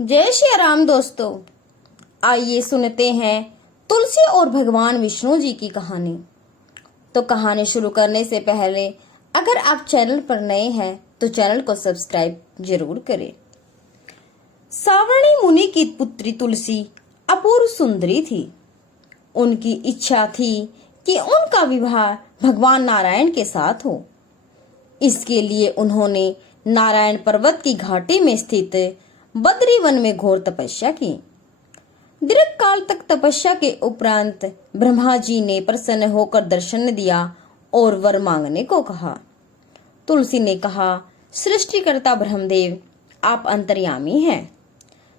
जय श्री राम दोस्तों, आइए सुनते हैं तुलसी और भगवान विष्णु जी की कहानी। तो कहानी शुरू करने से पहले अगर आप चैनल पर नए हैं तो चैनल को सब्सक्राइब जरूर करें। सावर्णी मुनि की पुत्री तुलसी अपूर्व सुंदरी थी। उनकी इच्छा थी कि उनका विवाह भगवान नारायण के साथ हो। इसके लिए उन्होंने नारायण पर्वत की घाटी में स्थित बद्री वन में घोर तपस्या की। दीर्घ काल तक तपस्या के उपरांत ब्रह्मा जी ने प्रसन्न होकर दर्शन दिया और वर मांगने को कहा। तुलसी ने कहा, सृष्टिकर्ता ब्रह्मदेव, आप अंतर्यामी हैं,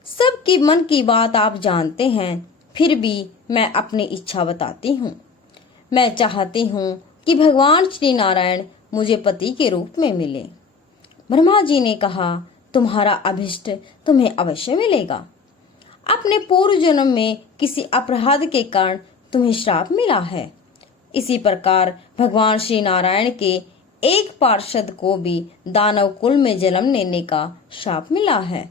सबकी मन की बात आप जानते हैं, फिर भी मैं अपनी इच्छा बताती हूँ। मैं चाहती हूँ कि भगवान श्री नारायण मुझे पति के रूप में मिले। ब्रह्मा जी ने कहा, तुम्हारा अभिष्ट तुम्हें अवश्य मिलेगा। अपने पूर्व जन्म में किसी अपराध के कारण तुम्हें श्राप मिला है। इसी प्रकार भगवान श्री नारायण के एक पार्षद को भी दानव कुल में जन्म लेने का श्राप मिला है।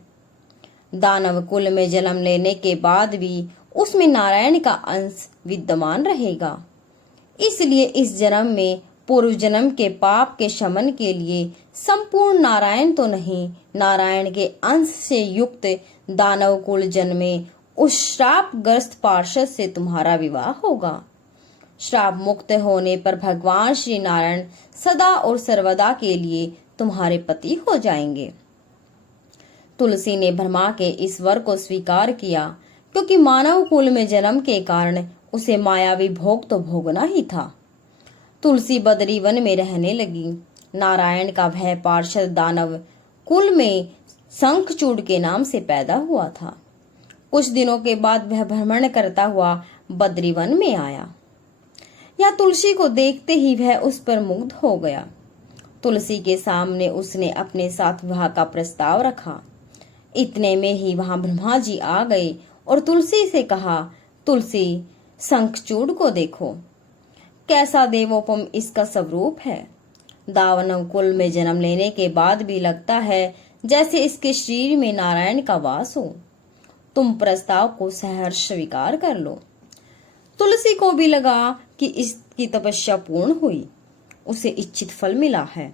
दानव कुल में जन्म लेने के बाद भी उसमें नारायण का अंश विद्यमान रहेगा। इसलिए इस जन्म में पूर्व जन्म के पाप के शमन के लिए संपूर्ण नारायण तो नहीं, नारायण के अंश से युक्त दानव कुल जन्मे उस श्राप ग्रस्त पार्षद से तुम्हारा विवाह होगा। श्राप मुक्त होने पर भगवान श्री नारायण सदा और सर्वदा के लिए तुम्हारे पति हो जाएंगे। तुलसी ने ब्रह्मा के इस वर को स्वीकार किया, क्योंकि मानव कुल में जन्म के कारण उसे मायावी भोग तो भोगना ही था। तुलसी बद्री वन में रहने लगी। नारायण का वह पार्षद दानव कुल में शंखचूड़ के नाम से पैदा हुआ था। कुछ दिनों के बाद वह भ्रमण करता हुआ बद्री वन में आया। यह तुलसी को देखते ही वह उस पर मुग्ध हो गया। तुलसी के सामने उसने अपने साथ विवाह का प्रस्ताव रखा। इतने में ही वहां ब्रह्मा जी आ गए और तुलसी से कहा, तुलसी, शंखचूड़ को देखो, कैसा देवोपम इसका स्वरूप है। दानव कुल में जन्म लेने के बाद भी लगता है जैसे इसके शरीर में नारायण का वास हो। तुम प्रस्ताव को सहर्ष स्वीकार कर लो। तुलसी को भी लगा कि इसकी तपस्या पूर्ण हुई, उसे इच्छित फल मिला है।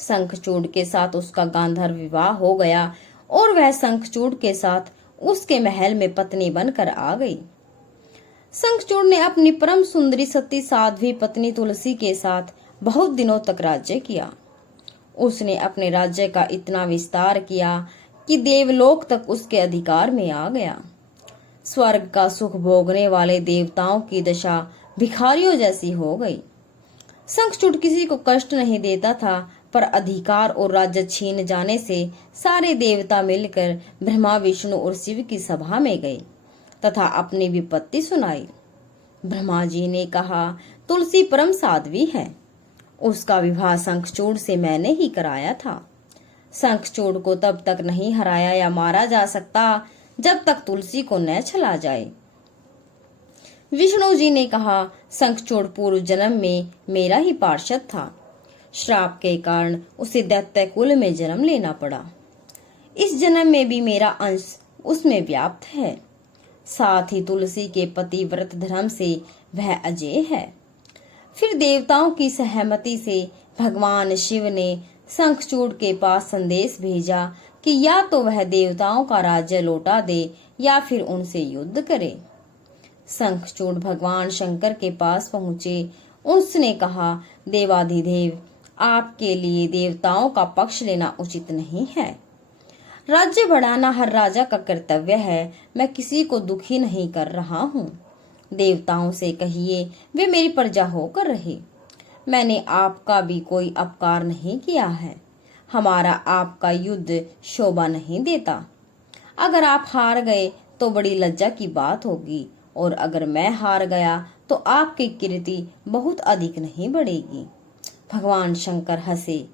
शंखचूड़ के साथ उसका गांधर्व विवाह हो गया और वह शंखचूड़ के साथ उसके महल में पत्नी बनकर आ गई। शंखचूड़ ने अपनी परम सुंदरी सती साध्वी पत्नी तुलसी के साथ बहुत दिनों तक राज्य किया। उसने अपने राज्य का इतना विस्तार किया कि देवलोक तक उसके अधिकार में आ गया। स्वर्ग का सुख भोगने वाले देवताओं की दशा भिखारियों जैसी हो गई। शंखचूड़ किसी को कष्ट नहीं देता था, पर अधिकार और राज्य छीन जाने से सारे देवता मिलकर ब्रह्मा, विष्णु और शिव की सभा में गए तथा अपनी विपत्ति सुनाई। ब्रह्मा जी ने कहा, तुलसी परम साध्वी है, उसका विवाह शंखचूड़ से मैंने ही कराया था। शंखचूड़ को तब तक नहीं हराया या मारा जा सकता जब तक तुलसी को न छला जाए। विष्णु जी ने कहा, शंखचूड़ पूर्व जन्म में मेरा ही पार्षद था। श्राप के कारण उसे दैत्य कुल में जन्म लेना पड़ा। इस जन्म में भी मेरा अंश उसमें व्याप्त है। साथ ही तुलसी के पति व्रत धर्म से वह अजेय है। फिर देवताओं की सहमति से भगवान शिव ने शंखचूड़ के पास संदेश भेजा कि या तो वह देवताओं का राज्य लौटा दे या फिर उनसे युद्ध करे। शंखचूड़ भगवान शंकर के पास पहुंचे। उसने कहा, देवाधिदेव, आपके लिए देवताओं का पक्ष लेना उचित नहीं है। राज्य बढ़ाना हर राजा का कर्तव्य है। मैं किसी को दुखी नहीं कर रहा हूँ। देवताओं से कहिए वे मेरी प्रजा होकर रहे। मैंने आपका भी कोई अपकार नहीं किया है। हमारा आपका युद्ध शोभा नहीं देता। अगर आप हार गए तो बड़ी लज्जा की बात होगी, और अगर मैं हार गया तो आपकी कीर्ति बहुत अधिक नहीं बढ़ेगी। भगवान शंकर हंसे।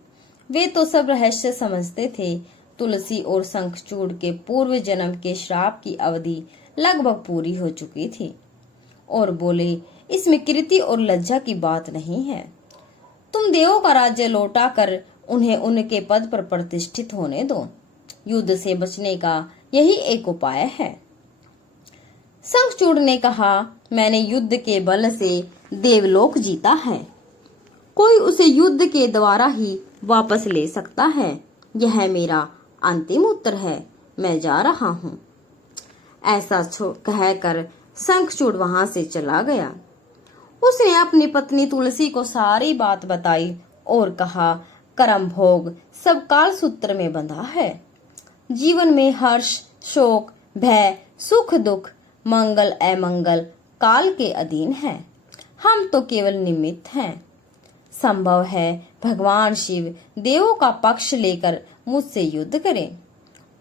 वे तो सब रहस्य समझते थे। तुलसी और शंखचूड़ के पूर्व जन्म के श्राप की अवधि लगभग पूरी हो चुकी थी और बोले, इसमें कीर्ति और लज्जा की बात नहीं है। तुम देवों का राज्य लौटा कर उन्हें उनके पद पर प्रतिष्ठित होने दो। युद्ध से बचने का यही एक उपाय है। शंखचूड़ ने कहा, मैंने युद्ध के बल से देवलोक जीता है, कोई उसे युद्ध के द्वारा ही वापस ले सकता है। यह मेरा अंतिम उत्तर है, मैं जा रहा हूँ। ऐसा कहकर शंखचूड़ वहां से चला गया। उसने अपनी पत्नी तुलसी को सारी बात बताई और कहा, कर्म भोग सब काल सूत्र में बंधा है। जीवन में हर्ष, शोक, भय, सुख, दुख, मंगल, अमंगल काल के अधीन है। हम तो केवल निमित्त हैं। संभव है भगवान शिव देवों का पक्ष लेकर मुझसे युद्ध करें।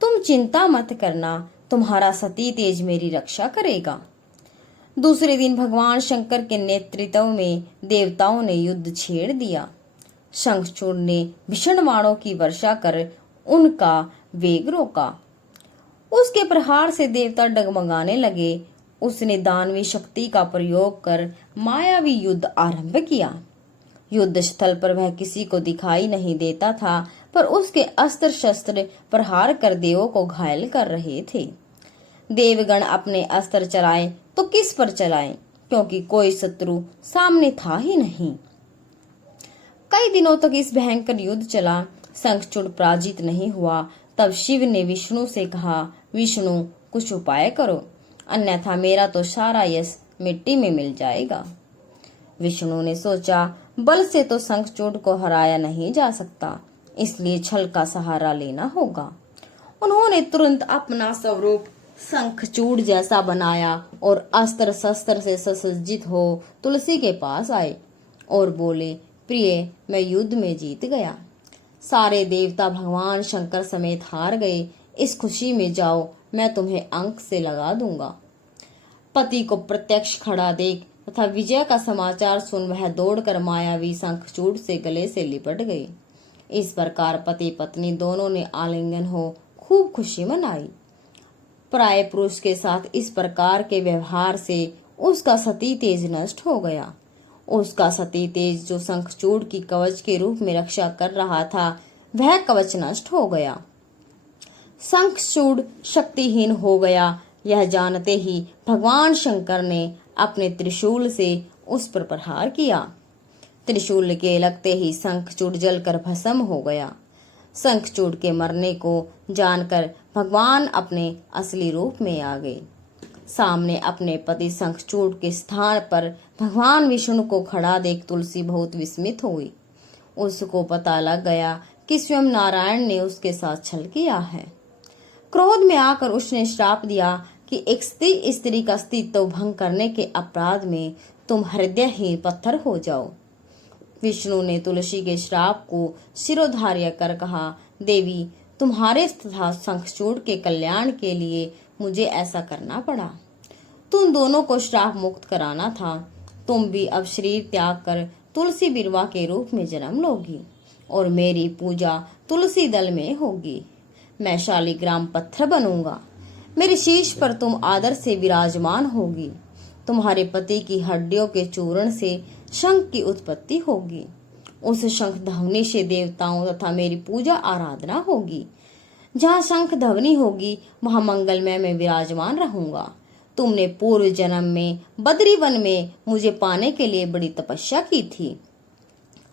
तुम चिंता मत करना, तुम्हारा सती तेज मेरी रक्षा करेगा। दूसरे दिन भगवान शंकर के नेतृत्व में देवताओं ने युद्ध छेड़ दिया। शंखचूड़ ने भीषण बाणों की वर्षा कर उनका वेग रोका। उसके प्रहार से देवता डगमगाने लगे। उसने दानवी शक्ति का प्रयोग कर मायावी युद्ध आरंभ किया। युद्ध स्थल पर वह किसी को दिखाई नहीं देता था, पर उसके अस्त्र शस्त्र प्रहार कर देवों को घायल कर रहे थे। देवगण अपने अस्त्र चलाएं तो किस पर चलाएं, क्योंकि कोई शत्रु सामने था ही नहीं। कई दिनों तक इस भयंकर युद्ध चला। शंखचूड़ पराजित नहीं हुआ। तब शिव ने विष्णु से कहा, विष्णु कुछ उपाय करो, अन्यथा मेरा तो सारा यश मिट्टी में मिल जाएगा। विष्णु ने सोचा, बल से तो शंखचूड़ को हराया नहीं जा सकता, इसलिए छल का सहारा लेना होगा। उन्होंने तुरंत अपना स्वरूप शंखचूड़ जैसा बनाया और अस्त्र शस्त्र से सुसज्जित हो तुलसी के पास आए और बोले, प्रिय, मैं युद्ध में जीत गया। सारे देवता भगवान शंकर समेत हार गए। इस खुशी में जाओ, मैं तुम्हें अंक से लगा दूंगा। पति को प्रत्यक्ष खड़ा देख तथा विजय का समाचार सुन वह दौड़कर मायावी शंखचूड़ से गले से लिपट गई। इस प्रकार पति पत्नी दोनों ने आलिंगन हो खूब खुशी मनाई। पराये पुरुष के साथ इस प्रकार के व्यवहार से उसका सती तेज नष्ट हो गया। उसका सती तेज जो शंखचूड़ की कवच के रूप में रक्षा कर रहा था, वह कवच नष्ट हो गया। शंखचूड़ शक्तिहीन हो गया। यह जानते ही भगवान शंकर ने अपने त्रिशूल से उस पर प्रहार किया। त्रिशूल के लगते ही शंखचूड़ जलकर भस्म हो गया। शंखचूड़ के मरने को जानकर भगवान अपने असली रूप में आ गए। सामने अपने पति शंखचूड़ के स्थान पर भगवान विष्णु को खड़ा देख तुलसी बहुत विस्मित हुई। उसको पता लग गया कि स्वयं नारायण ने उसके साथ छल किया है। क्रोध में आकर उसने श्राप दिया कि एक स्त्री का अस्तित्व भंग करने के अपराध में तुम हृदयहीन पत्थर हो जाओ। विष्णु ने तुलसी के श्राप को शिरोधार्य कर कहा, देवी, तुम्हारे तथा शंखचूड़ के कल्याण के लिए मुझे ऐसा करना पड़ा। तुम दोनों को श्राप मुक्त कराना था। तुम भी अब शरीर त्याग कर तुलसी बिरवा के रूप में जन्म लोगी और मेरी पूजा तुलसी दल में होगी। मैं शालिग्राम पत्थर बनूंगा। मेरे शीश पर तुम आदर से विराजमान होगी। तुम्हारे पति की हड्डियों के चूर्ण से शंख की उत्पत्ति होगी। उस शंख ध्वनि से देवताओं तथा मेरी पूजा आराधना होगी। जहाँ शंख ध्वनि होगी वहाँ मंगलमय में विराजमान रहूंगा। तुमने पूर्व जन्म में बद्री वन में मुझे पाने के लिए बड़ी तपस्या की थी।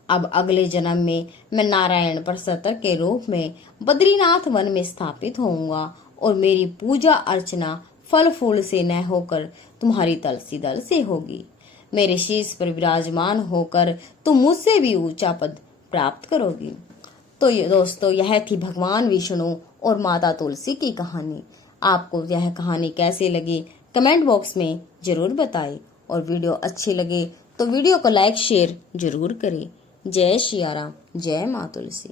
अब अगले जन्म में मैं नारायण प्रसतर के रूप में बद्रीनाथ वन में स्थापित होऊंगा और मेरी पूजा अर्चना फल फूल से न होकर तुम्हारी तुलसी दल से होगी। मेरे शीश पर विराजमान होकर तुम मुझसे भी ऊंचा पद प्राप्त करोगी। तो ये दोस्तों, यह थी भगवान विष्णु और माता तुलसी की कहानी। आपको यह कहानी कैसी लगी कमेंट बॉक्स में जरूर बताएं और वीडियो अच्छी लगे तो वीडियो को लाइक शेयर जरूर करें। जय श्री राम, जय माँ तुलसी।